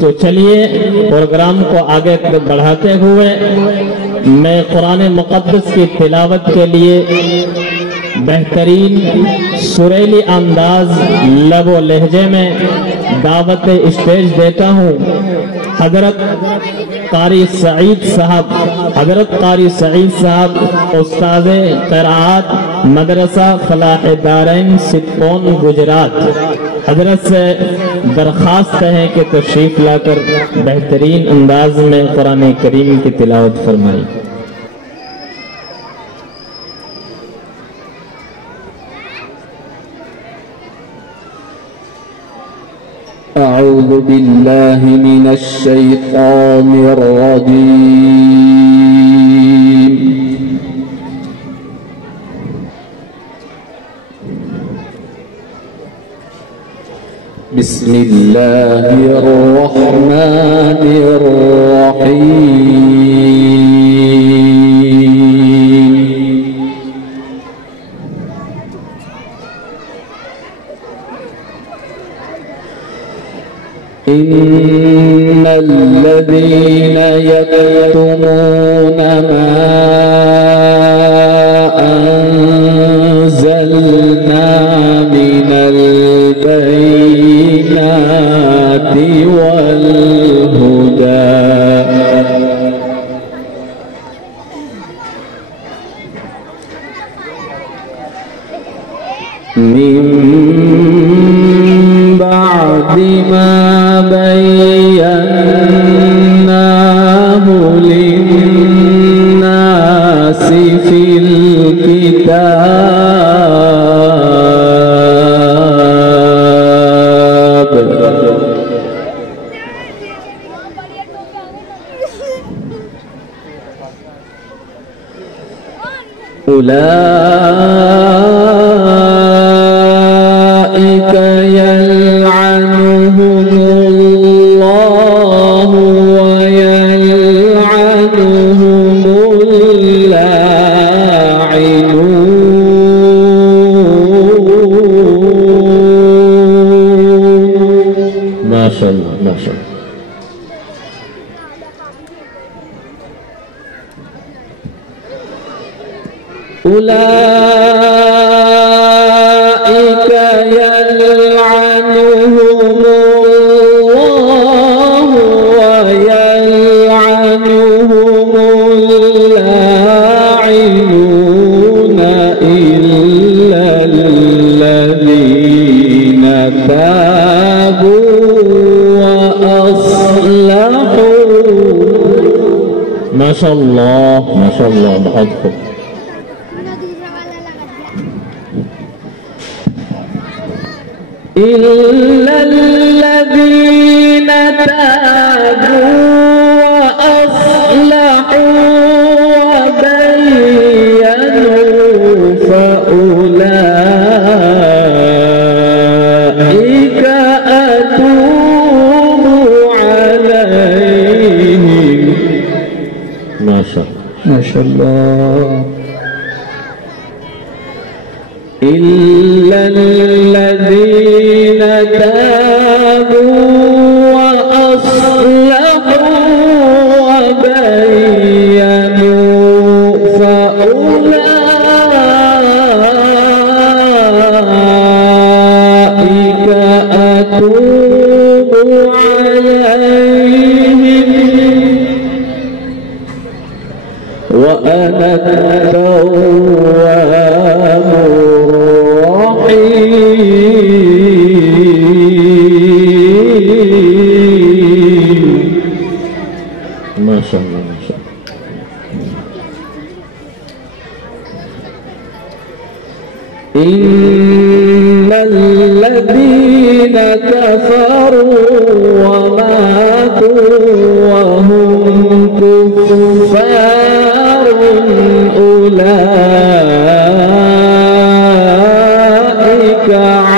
तो चलिए प्रोग्राम को आगे बढ़ाते हुए मैं कुरान मुक़द्दस की तिलावत के लिए बेहतरीन सुरीली अंदाज लबो लहजे में दावत स्टेज देता हूँ हजरत कारी सईद साहब उस्ताद क़िराअत मदरसा फलाह दारैन सितौन गुजरात। हजरत से दरख्वास्त है कि तशरीफ लाकर बेहतरीन अंदाज में कुरान करीम की तिलावत फरमाई। अऊज़ु बिल्लाहि मिनश शैतानिर रजीम। बिस्मिल्लाहिर रहमानिर रहीम। इन्नल्लज़ीना यक्तुमूना मा अंज़लना मिनल बैयिनाति वल हुदा मिन बअदि मा बय्यन्नाहु लिन्नासि फिल किताब उलाइक यलअनुहुमुल्लाहु व यलअनुहुमुल लाइनून। माशाअल्लाह माशाअल्लाह। उलाइक यलअनुहुमुल्लाहु व यलअनुहुमुल लाइनून इल्लल्लज़ीना ताबू व अस्लहू। माशाअल्लाह माशाअल्लाह, बहुत खूब। इल्लल्लज़ीना ताबू व अस्लहू व बय्यनू फउलाइका अतूबु अलैहिम। माशाअल्लाह। इल्लल्लज़ीना ताबू व अस्लहू व बय्यनू फउलाइका अतूबु अलैहिम व अना अत-तव्वाबुर रहीम। माशाअल्लाह माशाअल्लाह। इन्नल्लज़ीना कफ़रू व मातू व हुम कुफ़्फ़ारुन उलाइका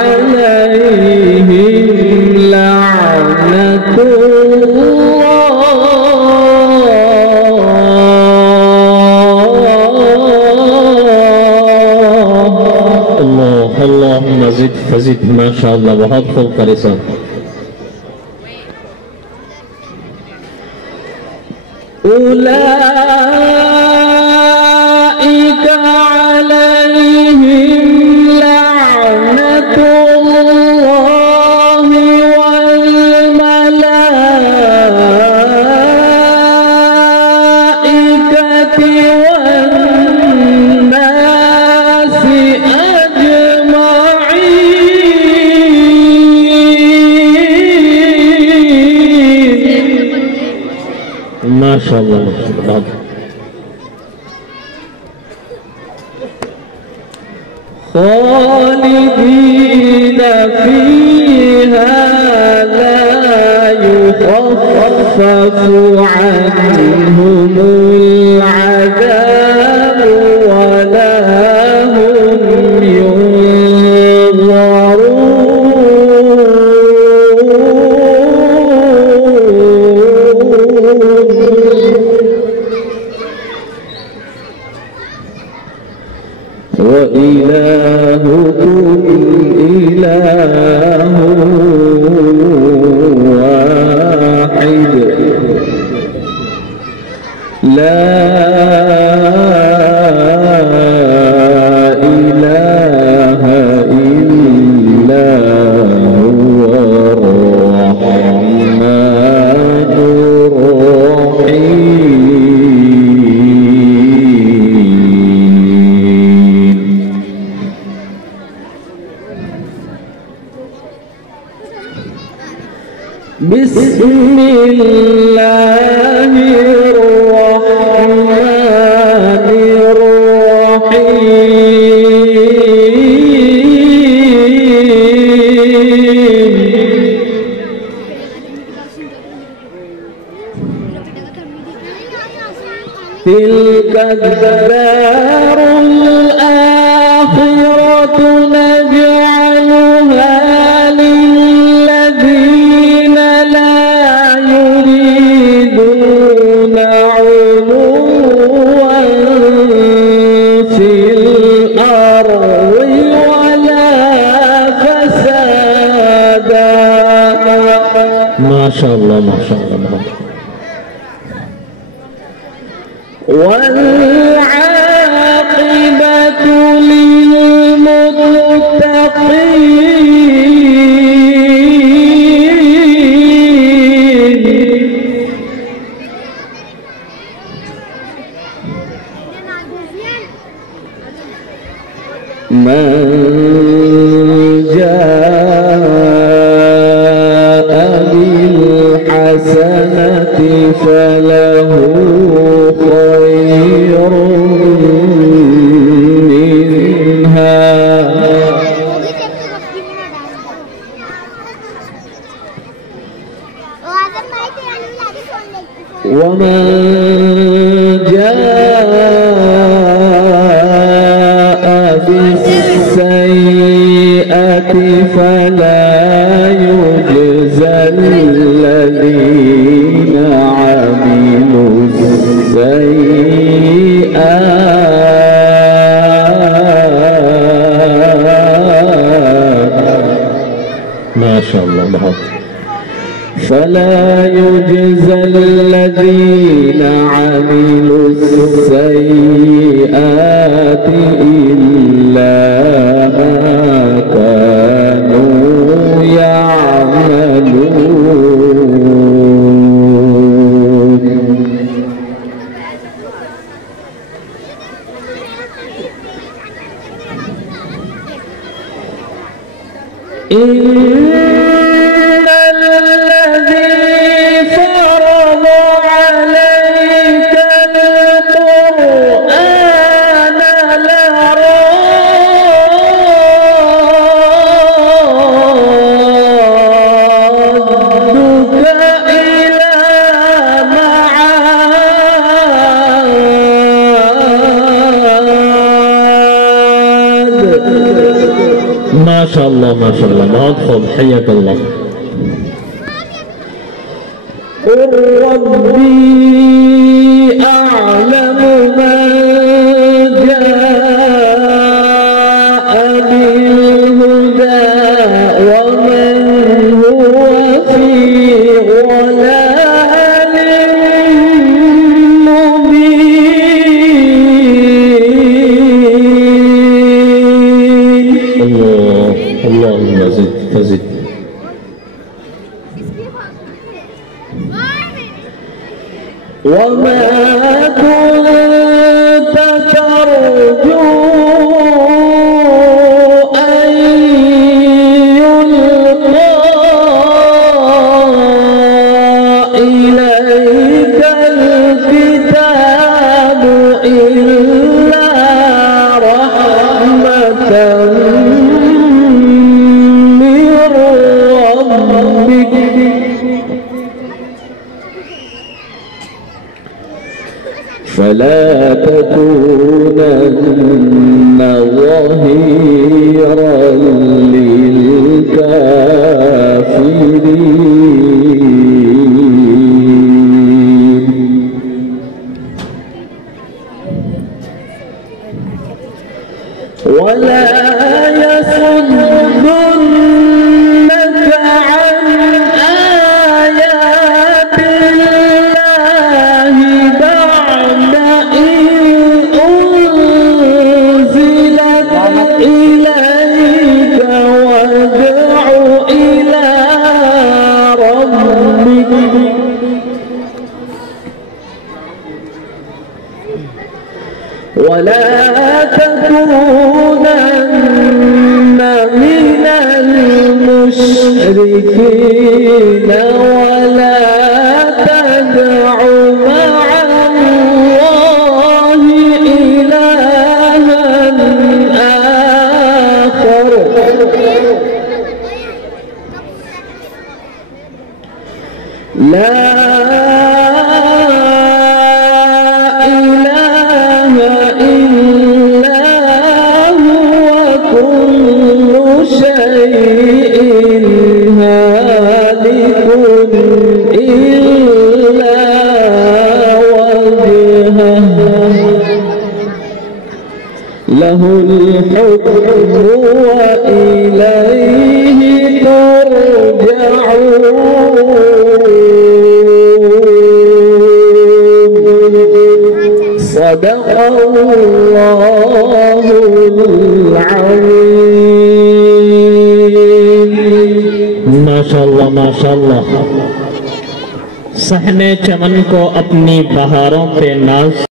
अलैहिम लअनतुल्लाह। अल्लाहुम्मा ज़िद फज़िद। माशाअल्लाह, बहुत खूब करे साहब। أولئك عليهم لعنة الله والملائكة والناس أجمعين. ما شاء الله ما شاء الله. خالدين فيها لا يخفف عنهم العذاب ولا هم وإلهكم إله واحد لا إله إلا هو الرحمن الرحيم. بسم الله الرحمن الرحيم. تلك الدار الآخرة نجعلها للذين لا يريدون علوا في الأرض ولا فسادا. ما شاء الله ما شاء الله. والعاقبة للمتقين. من جاء بالحسنة فله خير منها ومن جاء بالسيئة فلا يجزى الذين عملوا السيئات. ما شاء الله الله. فلا يجزى الذين عملوا السيئات إلا ما كانوا يعملون. ما شاء الله ما شاء الله. बहुत खूब. حياك الله. قل ربي أعلم من جاء بالهدى ومن هو في ضلال وما كنت ترجو أن يلقى إليك الكتاب إلا رحمة من ربك فلا تكونن ظهيرا للكافرين ولا يصدنك عن آيات الله بعد إذ أنزلت إليك وادع إلى ربك ولا تكونن من المشركين ولا تدع مع الله إلها آخر لا إله إلا هو كل شيء هالك إلا وجهه له الحكم وإليه ترجعون صدق الله العظيم माशाअल्लाह माशाअल्लाह। सहने चमन को अपनी बहारों पे नाज